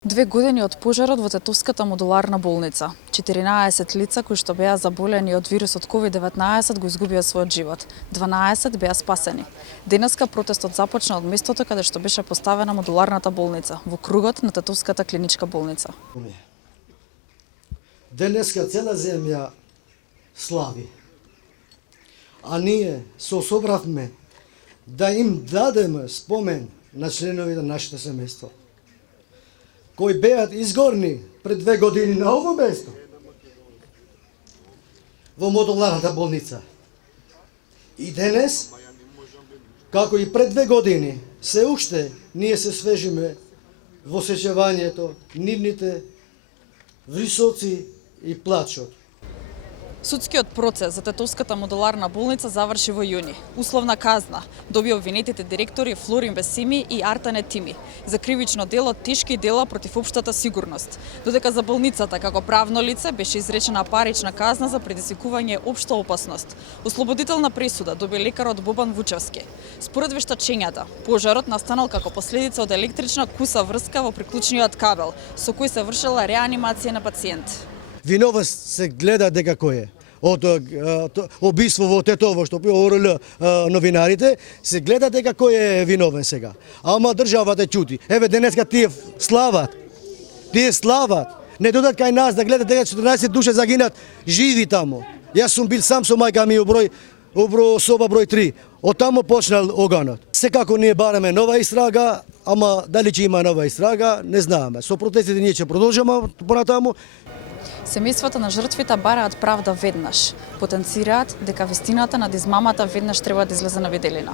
2 години од пожарот во Тетовската модуларна болница. 14 лица кои што беа заболени од вирусот COVID-19 го изгубија својот живот. 12 беа спасени. Денеска протестот започна од местото каде што беше поставена модуларната болница, во кругот на Тетовската клиничка болница. Денеска цела земја слави. А ние се собравме да им дадеме спомен на членовите на нашето семејство, кои беат изгорни пред 2 години на ово место, во модуларната болница. И денес, како и пред 2 години, се уште ние се свежиме во сеќавањето, нивните врисоци и плачот. Судскиот процес за Тетовската модуларна болница заврши во јуни. Условна казна доби обвинетите директори Флорин Бесими и Артане Тими за кривично дело тешки дела против општата сигурност, додека за болницата како правно лице беше изречена парична казна за предизвикување општа опасност. Ослободителна пресуда доби лекарот Бобан Вучевски. Според вештачењата, пожарот настанал како последица од електрична куса врска во приклучниот кабел, со кој се вршела реанимација на пациент. Виновен се гледа дека кој е. Од убиство во Тетово што ОРЛ новинарите, се гледа дека кој е виновен сега. Ама државата ќути. Еве денеска тие слават. Не додат кај нас да гледат дека 14 души загинат живи таму. Јас сум бил сам со мајка ми обро соба број 3. Од таму почнал оганот. Секако ние бараме нова истрага, ама дали ќе има нова истрага, не знаеме. Со протестите ние ќе продолжиме понатаму. Семејствата на жртвите бараат правда веднаш. Потенцираат дека вистината над измамата веднаш треба да излезе на виделина.